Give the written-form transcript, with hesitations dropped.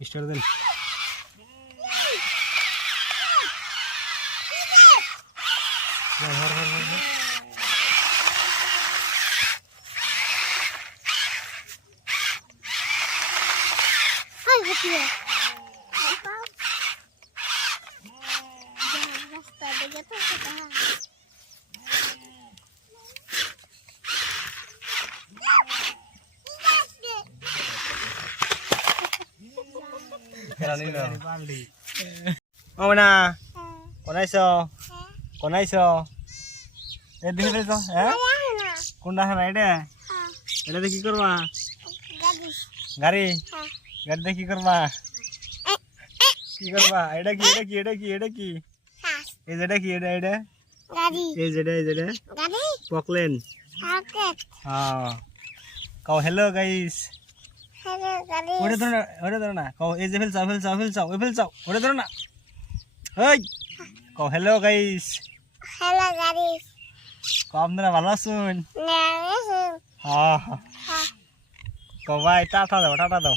Start দেন। ও না কোনাইছ কোনাইছ এ দেখে false হ্যাঁ কোনটা হ্যাঁ এটা এটাতে কি করবা গাড়ি গাড়িতে কি করবা কি করবা এটা কি এটা কি এটা কি এটা কি এই যেটা কি এটা এটা এই যেটা গাড়ি পকলেন হ্যাঁ কও হ্যালো গাইস ওরে ধরো না কও এই যে ফেলছাও ওরে ধরো না এই কও হ্যালো গাইস কও আপনারা ভালো আছেন হ্যাঁ কও ভাই টাটা দাও